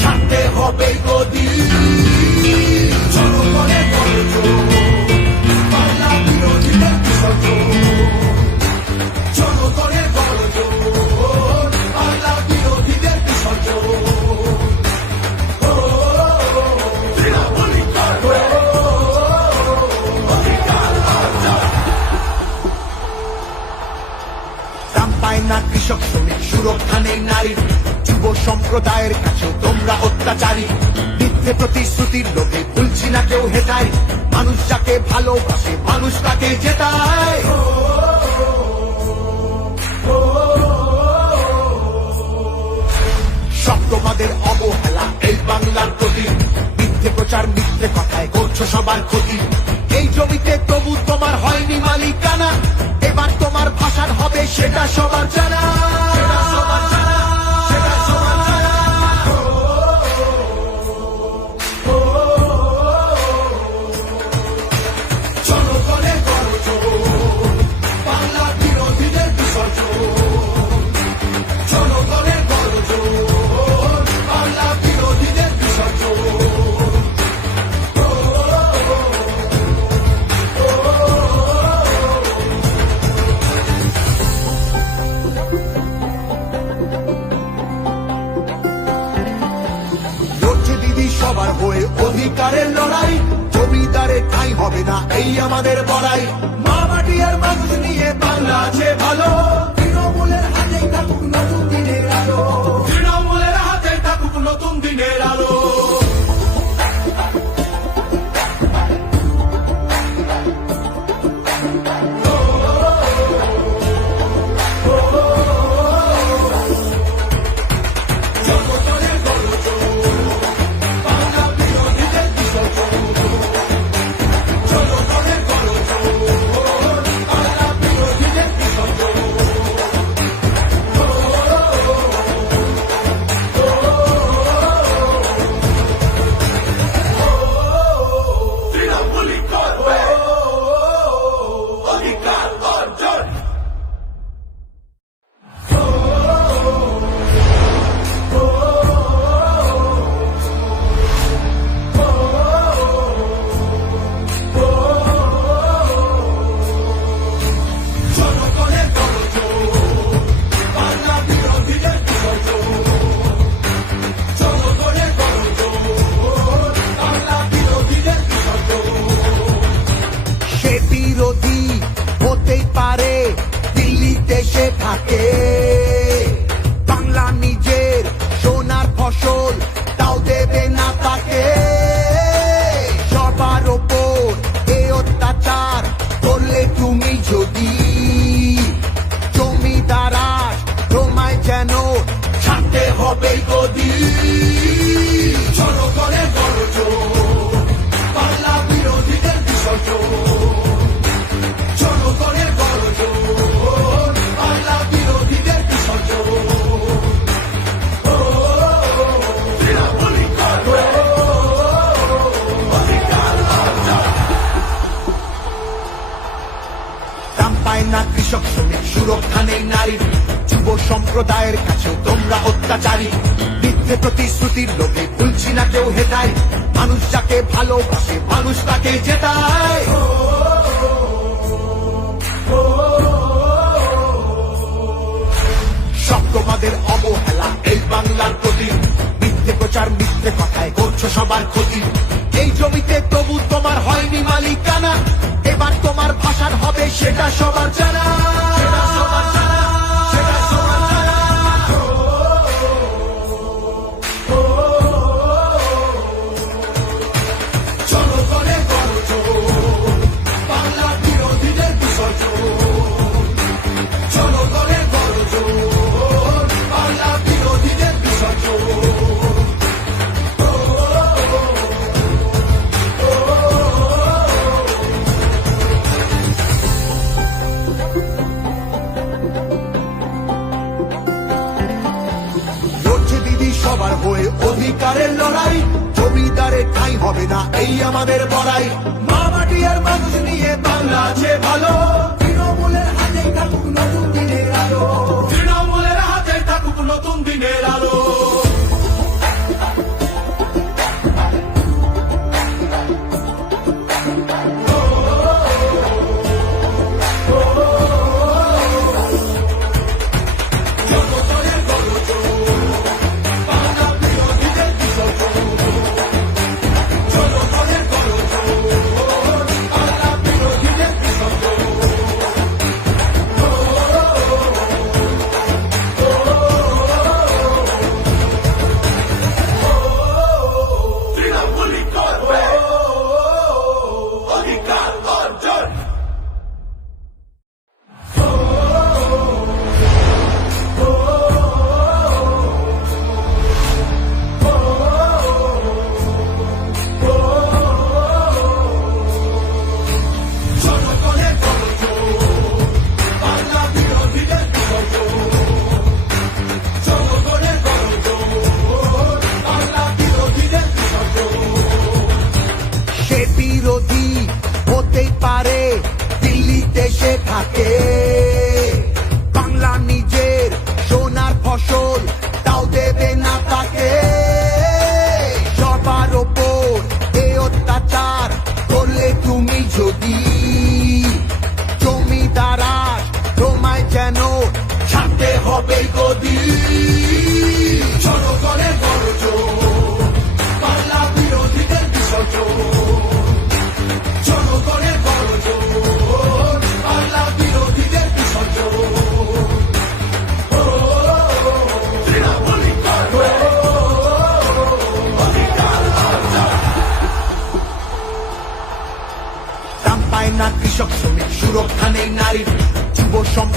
ছাড়তে হবে গদি, জনগণের গর্জন, বাংলা বিরোধীদের বিসর্জন, জনগণের গর্জন, বাংলা বিরোধীদের বিসর্জন। দাম পায় না কৃষক শ্রমিক, সুরক্ষা নেই নারীর, যুব সম্প্রদায়ের কাছে তোমরা অত্যাচারী। মিথ্যে প্রতিশ্রুতির লোভে ভুলছি না কেউ হেটায়, মানুষ যাকে ভালোবাসে মানুষ তাকে জেতায়। সব তোমাদের অবহেলা এই বাংলার প্রতি, মিথ্যে প্রচার মিথ্যে কথায় করছো সবার ক্ষতি। এই জমিতে তবু তোমার হয়নি মালিকানা, এবার তোমার ভাষার হবে সেটা সবার জানা, সেটা সবার জানা, সেটা সবার জানা। জনগণের গর্জন, বাংলা বিরোধীদের বিসর্জন, জনগণের গর্জন, বাংলা বিরোধীদের বিসর্জন। সবার হয়ে অধিকারের লড়াই, জমিদারের ঠাঁই হবে না এই আমাদের বড়াই। মা মাটি আর মানুষ নিয়ে বাংলা আছে ভালো, তৃণমূলের হাতেই থাকুক নতুন দিনের আলো, তৃণমূলের হাতেই থাকুক নতুন দিনের আলো। বাংলা নিজের সোনার ফসল তাও দেবে না তাকে, সবার ওপর এ অত্যাচার করলে তুমি যদি, জমিদারা তোমায় যেন ছাড়তে হবে গদি। জনগণের গর্জন, বাংলা বিরোধীদের বিসর্জন, জনগণের গর্জন, বাংলা বিরোধীদের বিসর্জন। দাম পায় না কৃষক শ্রমিক, সুরক্ষা নেই নারীর, যুব সম্প্রদায়ের কাছে তোমরা অত্যাচারী। মিথ্যে প্রতিশ্রুতির লোভে ভুলছি না কেউ হেটায়, মানুষ যাকে ভালোবাসে মানুষ তাকে জেতায়। সব তোমাদের অবহেলা এই বাংলার প্রতি, মিথ্যে প্রচার মিথ্যে কথায় করছো সবার ক্ষতি। এই জমিতে তবু তোমার হয়নি মালিকানা, এবার তোমার ভাষার হবে সেটা সবার জানা, সেটা সবার জানা, সেটা সবার জানা। জনগণের গর্জন, বাংলা বিরোধীদের বিসর্জন, জনগণের গর্জন, বাংলা বিরোধীদের বিসর্জন। সবার হয়ে অধিকারের লড়াই, জমিদারের ঠাঁই হবে না এই আমাদের বড়াই। মা মাটি আর মানুষ নিয়ে বাংলা আছে ভালো, তৃণমূলের হাতেই থাকুক নতুন দিনের আলো, তৃণমূলের হাতেই থাকুক নতুন দিনের আলো।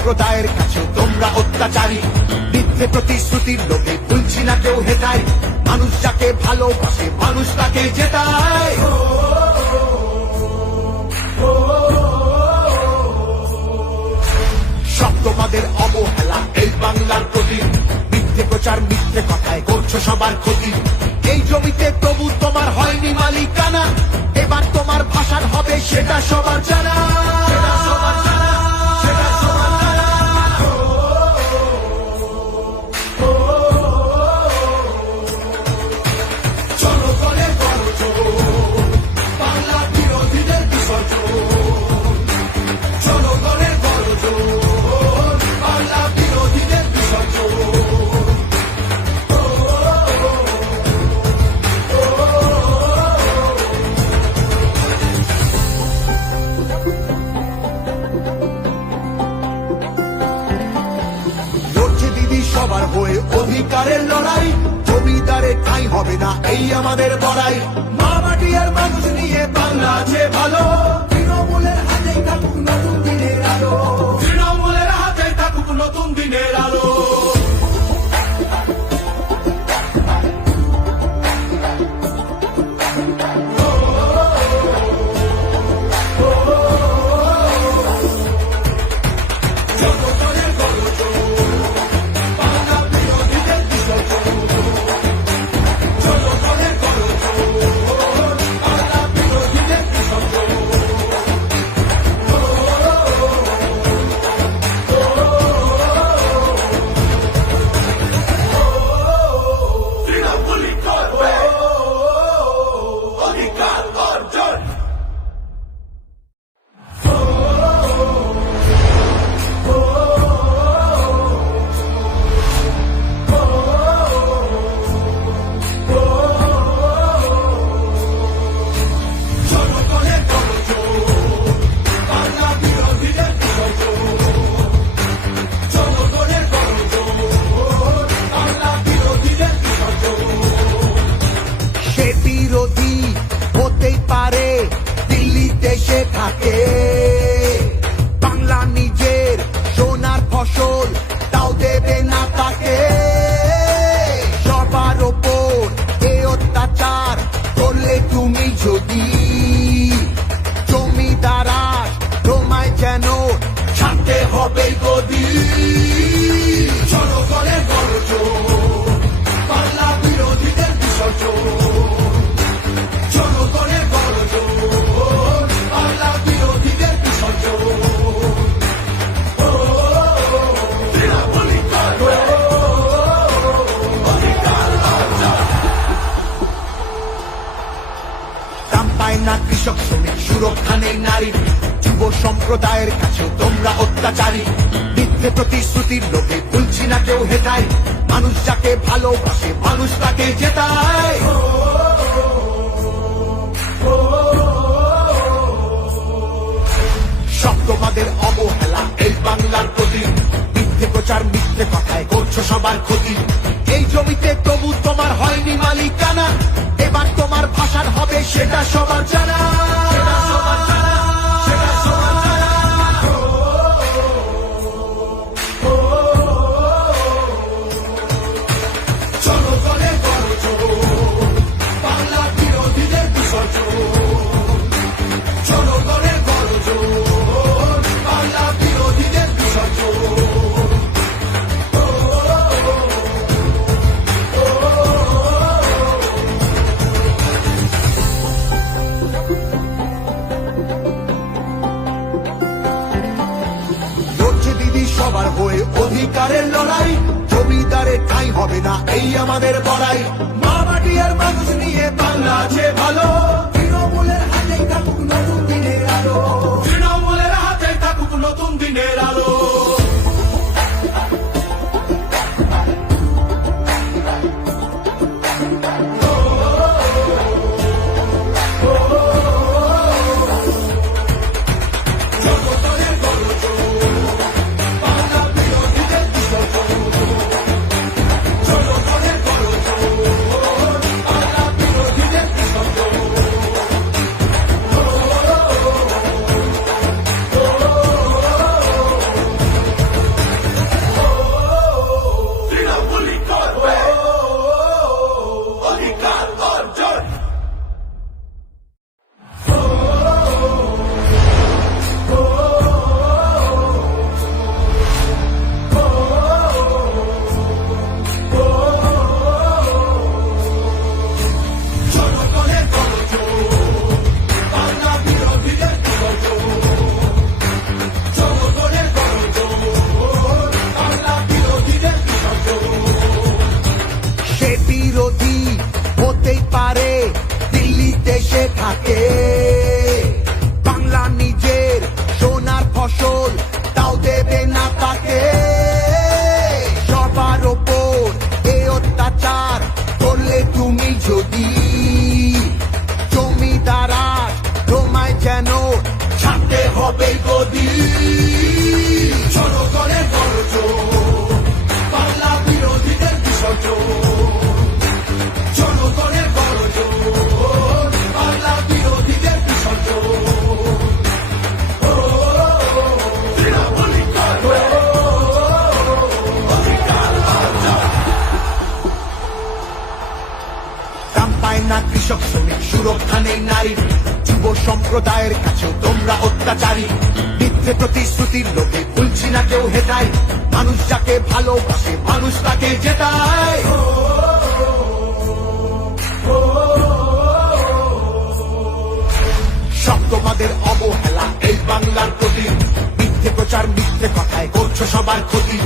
সম্প্রদায়ের কাছে তোমরা অত্যাচারী। মিথ্যে প্রতিশ্রুতির লোভে ভুলছি না কেউ হেতায়, মানুষ যাকে ভালোবাসে মানুষ তাকে জেতায়। সব তোমাদের অবহেলা এই বাংলার প্রতি, মিথ্যে প্রচার মিথ্যে কথায় করছো সবার ক্ষতি। এই জমিতে তবু তোমার হয়নি মালিকানা, এবার তোমার ভাষার হবে সেটা সবার জানা। জনগণের গর্জন, বাংলা বিরোধীদের বিসর্জন। জনগণের গর্জন, বাংলা বিরোধীদের বিসর্জন। লড়ছে দিদি সবার হয়ে অধিকারের লড়াই, জমিদারে ঠাঁই হবে না এই আমাদের বড়াই। মা মাটি আর মানুষ নিয়ে বাংলা আছে ভালো, তৃণমূলের হাতেই থাকুক নতুন দিনের আলো। তৃণমূলের হাতেই থাকুক নতুন দিনের আলো। জনগণের গর্জন, বাংলা বিরোধীদের বিসর্জন। জনগণের গর্জন, বাংলা বিরোধীদের বিসর্জন। তৃণমূলই করবে অধিকার অর্জন। জনগণের গর্জন, বাংলা বিরোধীদের বিসর্জন। জনগণের গর্জন, বাংলা বিরোধীদের বিসর্জন। সে বিরোধী হতেই পারে দিল্লিতে সে থাকে, বাংলা নিজের সোনার ফসল তাও দেবে না তাকে। সবার ওপর এ অত্যাচার করলে তুমি যদি, জমিদারা তোমায় যেন ছাড়তে হবে গদি। জনগণের গর্জন, বাংলা বিরোধীদের বিসর্জন। জনগণের গর্জন, বাংলা বিরোধীদের বিসর্জন। তৃণমূলই করবে অধিকার অর্জন। দাম পায় না কৃষক শ্রমিক, সুরক্ষা নেই নারীর, যুব সম্প্রদায়ের কাছেও তোমরা অত্যাচারী। মিথ্যে প্রতিশ্রুতির লোভে ভুলছি না কেউ হেতায়, মানুষ যাকে ভালোবাসে মানুষ তাকে জেতায়। সব তোমাদের অবহেলা এই বাংলার প্রতি, মিথ্যে প্রচার মিথ্যে কথায় করছো সবার ক্ষতি। এই জমিতে তবু তোমার হয়নি মালিকানা, এবার তোমার ভাষার হবে সেটা সবার জানা। জনগণের গর্জন, বাংলা বিরোধীদের বিসর্জন। জনগণের গর্জন, বাংলা বিরোধীদের বিসর্জন। লড়ছে দিদি সবার হয়ে অধিকারের লড়াই, জমিদারে ঠাঁই হবে না এই আমাদের বড়াই। মা মাটি আর মানুষ নিয়ে বাংলা আছে ভালো, তৃণমূলের হাতেই থাকুক নতুন দিনের আলো। তৃণমূলের হাতেই থাকুক নতুন দিনের আলো। জনগণের গর্জন, বাংলা বিরোধীদের বিসর্জন। জনগণের গর্জন, বাংলা বিরোধীদের বিসর্জন। বিরোধী হতেই পারে, দিল্লিতে সে থাকে। বাংলা নিজের সোনার ফসল, তাও দেবে না তাকে। সবার ওপর এ অত্যাচার করলে তুমি যদি, জমিদারা তোমায় যেন ছাড়তে হবে গদি। জনগণের গর্জন, বাংলা বিরোধীদের বিসর্জন। জনগণের গর্জন, বাংলা বিরোধীদের বিসর্জন। দাম পায় না কৃষক শ্রমিক, সুরক্ষা নেই নারীর, যুব সম্প্রদায়ের কাছেও তোমরা অত্যাচারী। মিথ্যে প্রতিশ্রুতির লোভে ভুলছি না কেউ হেটায়, মানুষ যাকে ভালোবাসে মানুষ তাকে জেতায়। সব তোমাদের অবহেলা এই বাংলার প্রতি, মিথ্যে প্রচার মিথ্যে কথায় করছো সবার ক্ষতি।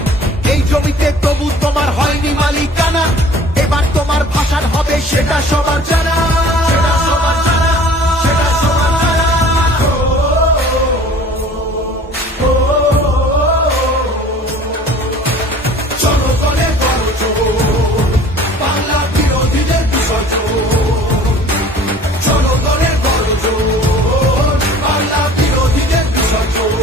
এই জমিতে তবু তোমার হয়নি মালিকানা, এবার তোমার ভাষার হবে সেটা সবার জানা। সেটা সবার জানা, সেটা সবার জানা। জনগণের গর্জন, বাংলা বিরোধীদের বিসর্জন। জনগণের গর্জন, বাংলা বিরোধীদের বিসর্জন।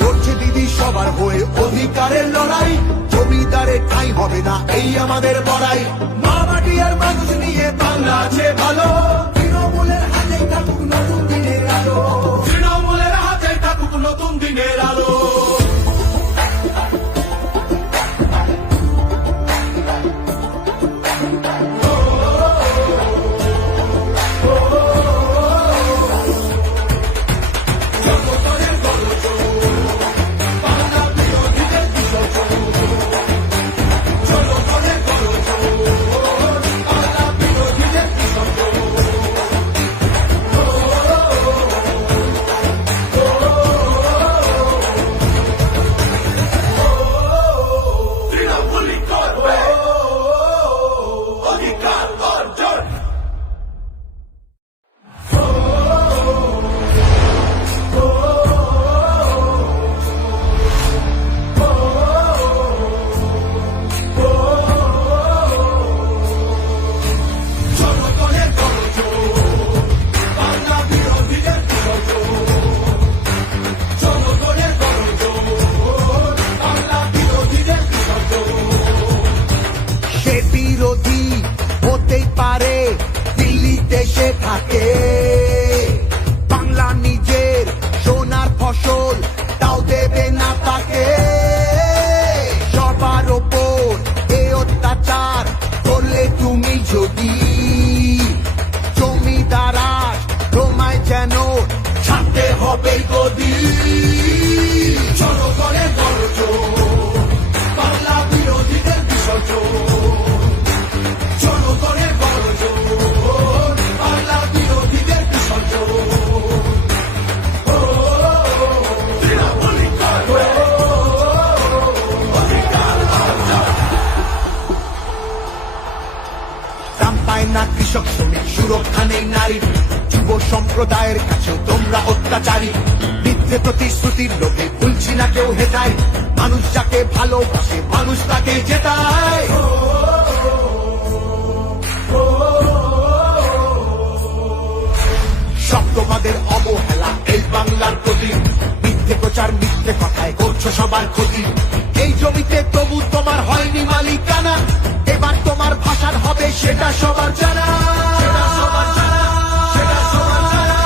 লড়ছে দিদি সবার হয়ে অধিকারের লড়াই, জমিদারে ঠাঁই হবে না এই আমাদের বড়াই। মা মাটি আর মানুষ নিয়ে বাংলা আছে ভালো, তৃণমূলের হাতেই থাকুক নতুন দিনের আলো। তৃণমূলের হাতেই থাকুক নতুন দিনের আলো। থাকে। বাংলা নিজের সোনার ফসল, তাও দেবে না তাকে। সবার ওপর এ অত্যাচার করলে তুমি যদি, জমিদারা তোমায় যেন ছাড়তে হবে গদি। জনগণের গর্জন, বাংলা বিরোধীদের বিসর্জন। জনগণের গর্জন, বাংলা বিরোধীদের বিসর্জন। দাম পায় না কৃষক শ্রমিক, সুরক্ষা নেই নারীর, যুব সম্প্রদায়ের কাছেও তোমরা অত্যাচারী। মিথ্যে প্রতিশ্রুতির লোভে ভুলছি না কেউ হেটায়, মানুষ যাকে ভালোবাসে মানুষ তাকে জেতায়। সব তোমাদের অবহেলা এই বাংলার প্রতি, মিথ্যে প্রচার মিথ্যে কথায় করছো সবার ক্ষতি। এই জমিতে তবু তোমার হয়নি মালিকানা, এবার তোমার ভাষার হবে সেটা সবার জানা। সেটা সবার জানা, সেটা সবার জানা।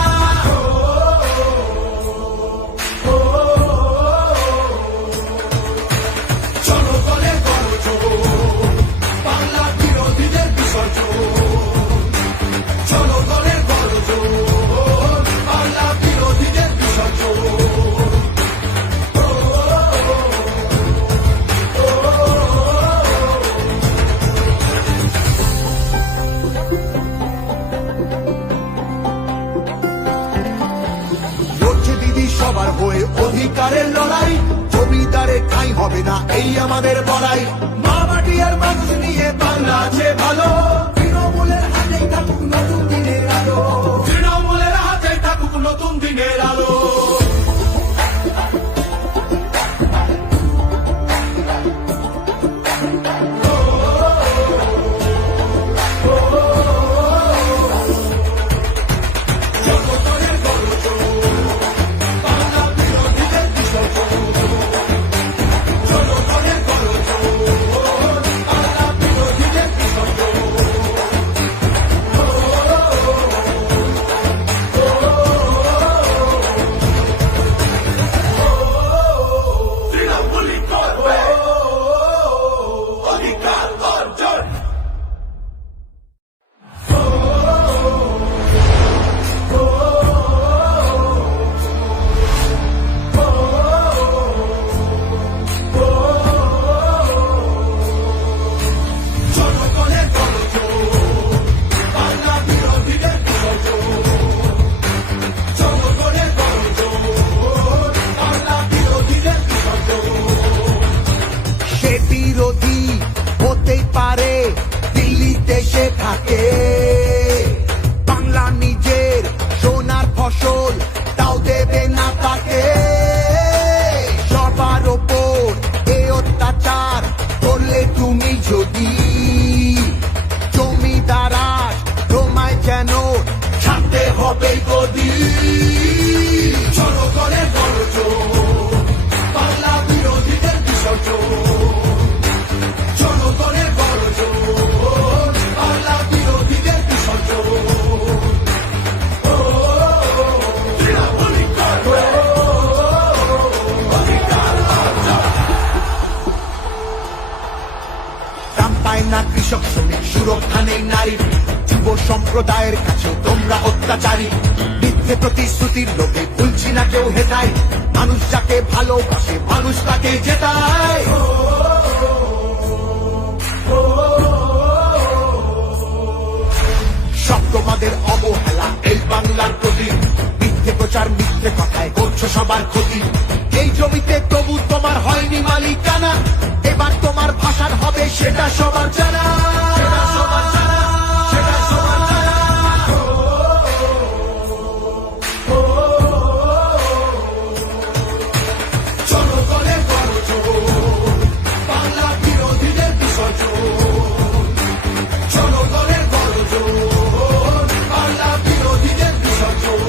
জনগণের গর্জন, বাংলা বিরোধীদের বিসর্জন। জনগণের গর্জন, বাংলা বিরোধীদের বিসর্জন। হয়ে অধিকারের লড়াই, জমিদারে ঠাঁই হবে না এই আমাদের বড়াই। মা মাটি আর মানুষ নিয়ে বাংলা আছে ভালো, তৃণমূলের হাতেই থাকুক নতুন দিনের আলো, তৃণমূলের হাতেই থাকুক নতুন দিনের আলো। বিরোধী হতেই পারে দিল্লিতে সে থাকে, বাংলা নিজের সোনার ফসল তাও দেবে না তাকে। সবার ওপর এ অত্যাচার করলে তুমি যদি, জমিদারা তোমায় যেন ছাড়তে হবে গদি। জনগণের গর্জন, বাংলা বিরোধীদের বিসর্জন, জনগণের গর্জন, বাংলা বিরোধীদের বিসর্জন। দাম পায় না কৃষক শ্রমিক, সুরক্ষা নেই নারীর, যুব সম্প্রদায়ের কাছে তোমরা অত্যাচারী। মিথ্যে প্রতিশ্রুতির লোকে ভুলছি না কেউ হেটায়, মানুষ যাকে ভালোবাসে মানুষ তাকে জেতায়। সব তোমাদের অবহেলা এই বাংলার প্রতি, মিথ্যে প্রচার মিথ্যে কথায় করছো সবার ক্ষতি। এই জমিতে তবু তোমার হয়নি মালিকানা, এবার তোমার ভাষার হবে সেটা সবার জানা, সেটা সবার জানা, সেটা সবার জানা। জনগণের গর্জন, বাংলা বিরোধীদের বিসর্জন, জনগণের গর্জন, বাংলা বিরোধীদের বিসর্জন।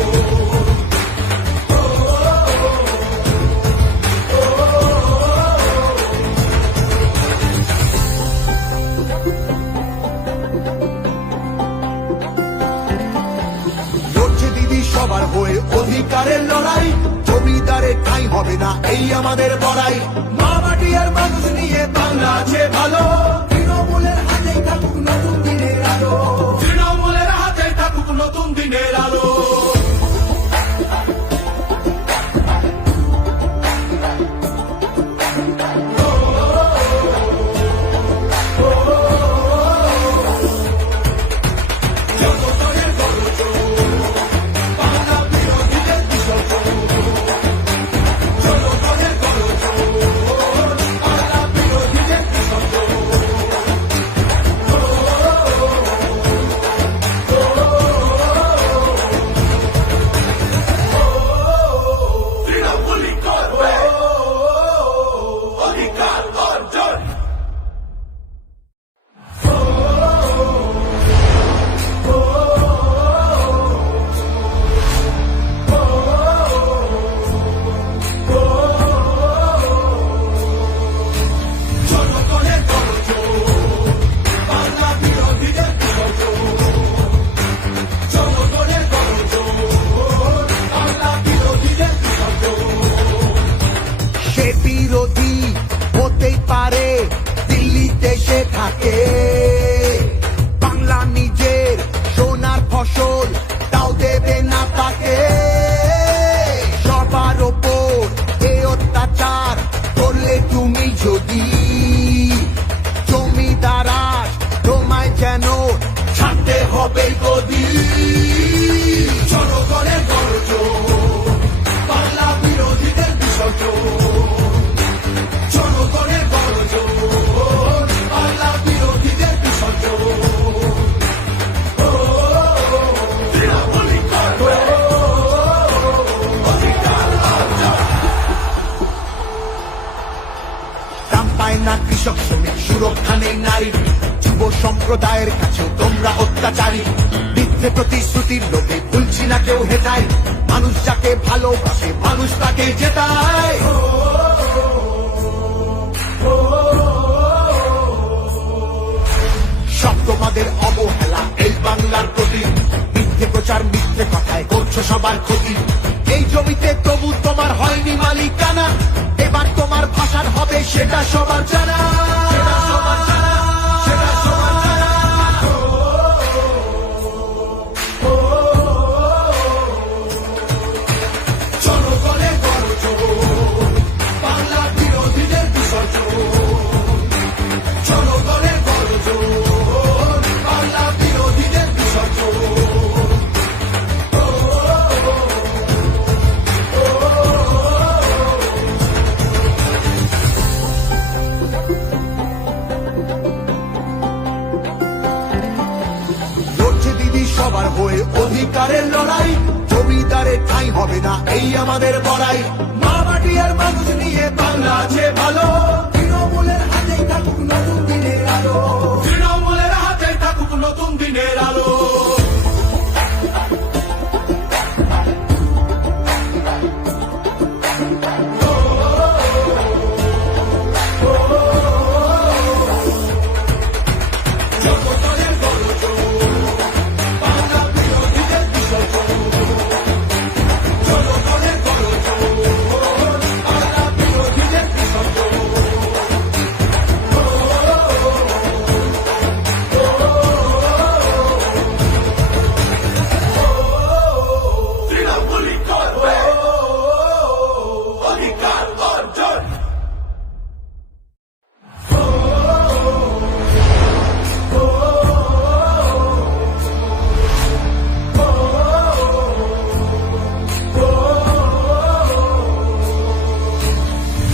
লড়ছে দিদি সবার হয়ে অধিকারের লড়াই, জমিদারে ঠাঁই হবে না এই আমাদের বড়াই। মা মাটি আর মানুষ নিয়ে বাংলা আছে ভালো, তৃণমূলের হাতেই থাকুক নতুন দিনের আলো, তৃণমূলের হাতেই থাকুক নতুন দিনের আলো। বিরোধী হতেই পারে দিল্লিতে সে থাকে, বাংলা নিজের সোনার ফসল তাও দেবে না তাকে। সবার ওপর এ অত্যাচার করলে তুমি যদি, জমিদারা তোমায় যেন ছাড়তে হবে গদি। জনগণের গর্জন, বাংলা বিরোধী নারী, যুব সম্প্রদায়ের কাছেও তোমরা অত্যাচারী। মিথ্যে প্রতিশ্রুতির লোভে ভুলছি না কেউ হেটায়, মানুষ যাকে ভালোবাসে মানুষ তাকে জেতায়। সব তোমাদের অবহেলা এই বাংলার প্রতি, মিথ্যে প্রচার মিথ্যে কথায় করছো সবার ক্ষতি। এই জমিতে তবু তোমার হয়নি মালিকানা, এবার তোমার ভাষার হবে সেটা সবার জানা। জনগণের গর্জন, বাংলা বিরোধীদের বিসর্জন। জনগণের গর্জন, বাংলা বিরোধীদের বিসর্জন। লড়ছে দিদি সবার হয়ে অধিকারের লড়াই, জমিদারের ঠাঁই হবে না এই আমাদের বড়াই। মা মাটি আর মানুষ নিয়ে বাংলা আছে ভালো, তৃণমূলের হাতেই থাকুক নতুন দিনের আলো। তৃণমূলের হাতেই থাকুক নতুন দিনের আলো। জনগণের গর্জন, বাংলা বিরোধীদের বিসর্জন। জনগণের গর্জন, বাংলা বিরোধীদের বিসর্জন। তৃণমূলই করবে অধিকার অর্জন।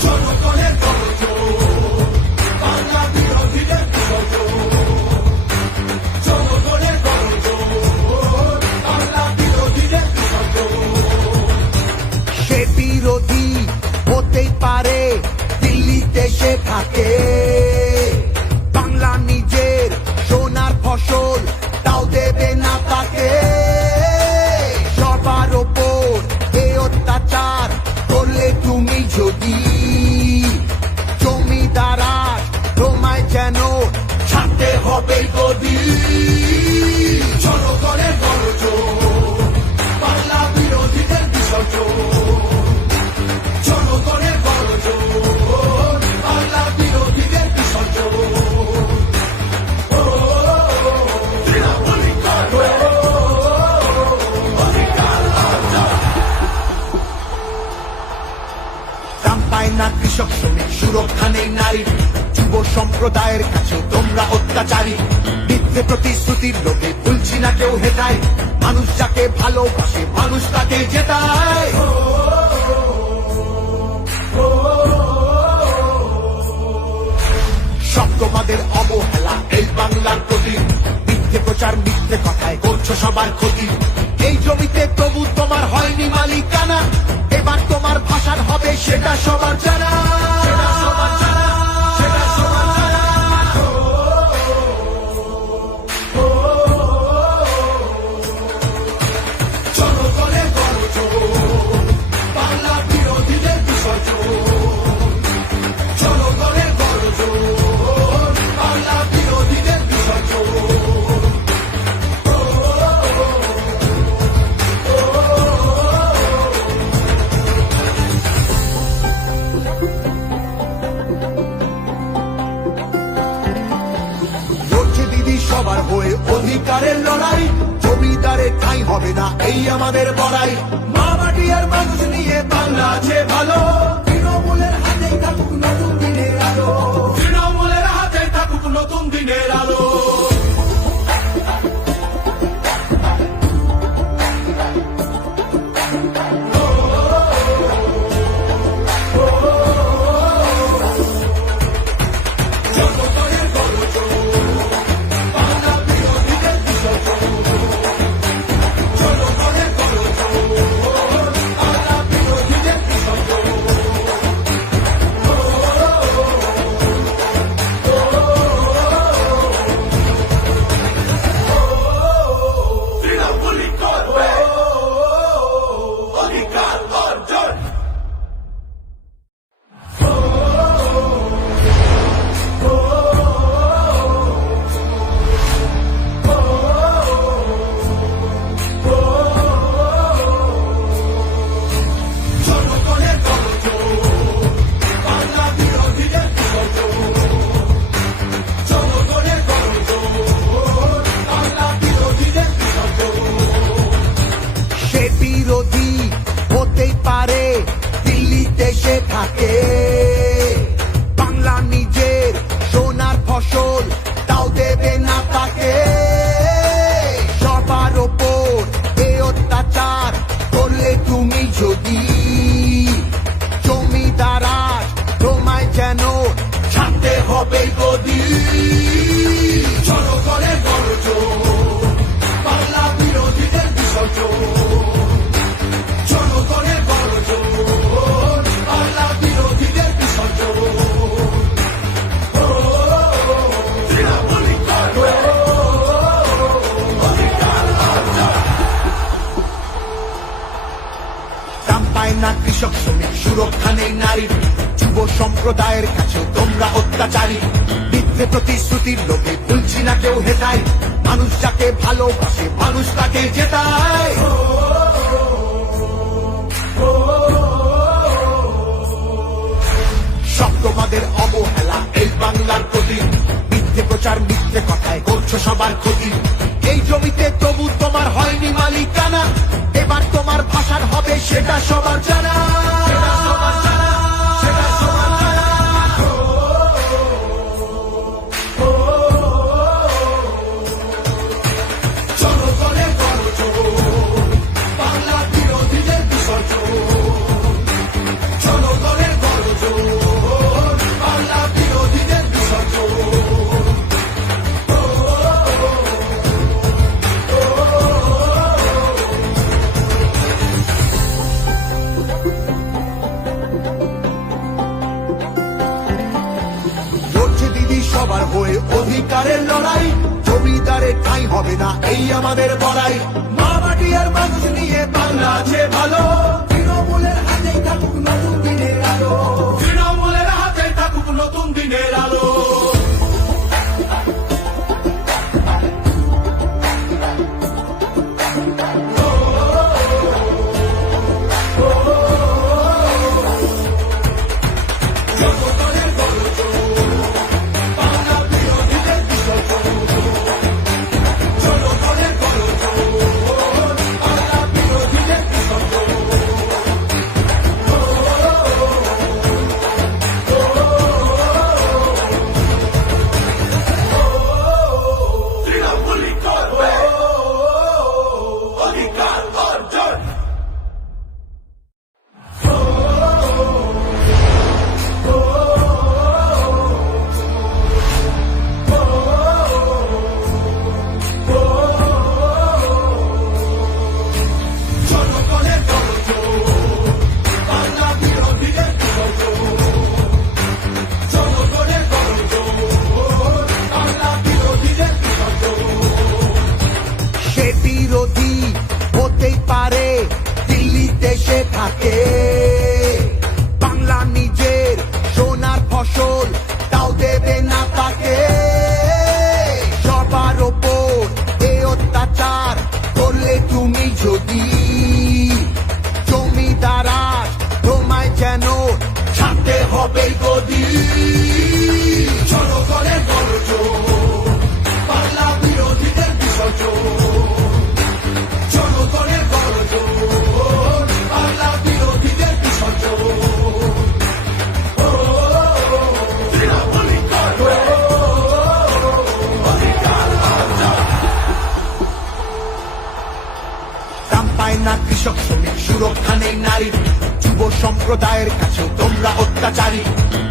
জনগণের গর্জন, বাংলা বিরোধীদের বিসর্জন। জনগণের গর্জন, বাংলা বিরোধীদের বিসর্জন। সে বিরোধী হতেই পারে, দিল্লিতে সে থাকে, বাংলা নিজের সোনার ফসল তাও দেবে না তাকে। সবার ওপর এ অত্যাচার করলে তুমি যদি, জমিদারা তোমায় যেন ছাড়তে হবে গদি। জনগণের গর্জন, বাংলা বিরোধীদের বিসর্জন। জনগণের গর্জন, বাংলা বিরোধীদের বিসর্জন। তৃণমূলই করবে অধিকার অর্জন। দাম পায় না কৃষক শ্রমিক, সুরক্ষা নেই নারী, যুব সম্প্রদায়ের কাছেও তোমরা অত্যাচারী। মিথ্যে প্রতিশ্রুতির লোভে ভুলছি না কেউ হেটায়, মানুষ যাকে ভালোবাসে মানুষ তাকে জেতায়। সব তোমাদের অবহেলা এই বাংলার প্রতি, মিথ্যে প্রচার মিথ্যে কথায় করছো সবার ক্ষতি। এই জমিতে তবু তোমার হয়নি মালিকানা, এবার তোমার ভাষার হবে সেটা সবার জানা। সেটা সবার জানা, সেটা সবার জানা। জনগণের গর্জন, বাংলা বিরোধীদের বিসর্জন। জনগণের গর্জন, বাংলা বিরোধীদের বিসর্জন। লড়ছে দিদি সবার হয়ে অধিকারের লড়াই, জমিদারের ঠাঁই হবে না এই আমাদের বড়াই। মা মাটি আর মানুষ নিয়ে বাংলা আছে ভালো, তৃণমূলের হাতেই থাকুক নতুন দিনের আলো। তৃণমূলের হাতেই থাকুক নতুন দিনের আলো। জনগণের গর্জন, বাংলা বিরোধীদের বিসর্জন। জনগণের গর্জন, বাংলা বিরোধীদের বিসর্জন। কৃষক শ্রমিক সুরক্ষা নেই নারী, যুব সম্প্রদায়ের কাছে তোমরা অত্যাচারী। মিথ্যে প্রতিশ্রুতির লোভে ভুলছি না কেউ হেতায়, মানুষ যাকে ভালোবাসে মানুষ তাকে জেতায়। সব তোমাদের অবহেলা এই বাংলার প্রতি, মিথ্যে প্রচার মিথ্যে কথায় করছো সবার ক্ষতি। এই জমিতে তবু তোমার হয়নি মালিকানা, এবার তোমার ভাষার হবে সেটা সবার জানা। জনগণের গণজোর, বাংলা বিরোধীদের বিসর্জন। জনগণের গণজোর, বাংলা বিরোধীদের বিসর্জন। লড়ছে দিদি সবার হয়ে অধিকারের লড়াই, জমিদারের ঠাঁই হবে না এই আমাদের বড়াই। মা মাটি আর মানুষ নিয়ে বাংলা আছে ভালো, তৃণমূলের হাতেই থাকুক নতুন দিনের আলো। তৃণমূলের হাতেই থাকুক নতুন দিনের আলো। জনগণের গণজোর, বাংলা বিরোধীদের বিসর্জন। জনগণের গণজোর, বাংলা বিরোধীদের বিসর্জন। তৃণমূলই করবে অধিকার অর্জন। জনগণের গণজোর, বাংলা বিরোধীদের বিসর্জন। জনগণের গণজোর, বাংলা বিরোধীদের বিসর্জন। সে বিরোধী হতেই পারে দিল্লিতে সে থাকে, বাংলা নিজের সোনার ফসল তাও দেবে না তাকে। সবার ওপর এ অত্যাচার করলে তুমি যদি, জমিদারা তোমায় যেন ছাড়তে হবে গদি। জনগণের গণজোর, বাংলা বিরোধীদের বিসর্জন। জনগণের গণজোর, বাংলা বিরোধীদের বিসর্জন। তৃণমূলই করবে অধিকার অর্জন। দাম পায় না কৃষক শ্রমিক সুরক্ষা নেই নারী, যুব সম্প্রদায়ের কাছে তোমরা অত্যাচারী।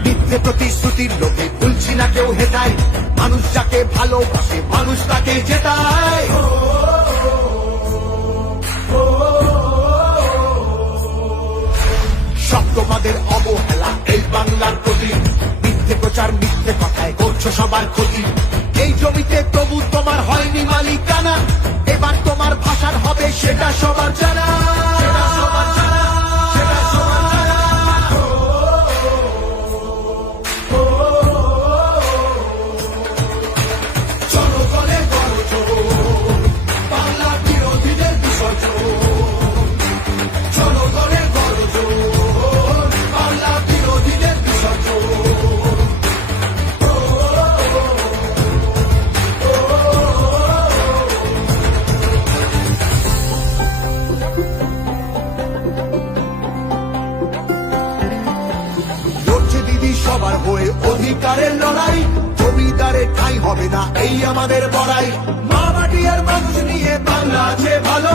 মিথ্যে প্রতিশ্রুতির লোভে ভুলছি না কেউ হেতায়, মানুষ যাকে ভালোবাসে মানুষ তাকে জেতায়। সব তোমাদের অবহেলা এই বাংলার প্রতি, মিথ্যে প্রচার মিথ্যে কথায় করছো সবার ক্ষতি। এই জমিতে তবু তোমার হয়নি মালিকানা, এবার তোমার ভাষার হবে সেটা সবার জানা। জনগণের গণজোর, বাংলা বিরোধীদের বিসর্জন। জনগণের গণজোর, বাংলা বিরোধীদের বিসর্জন। লড়ছে দিদি সবার হয়ে অধিকারের লড়াই, জমিদারের ঠাঁই হবে না এই আমাদের বড়াই। মা মাটি আর মানুষ নিয়ে বাংলা আছে ভালো,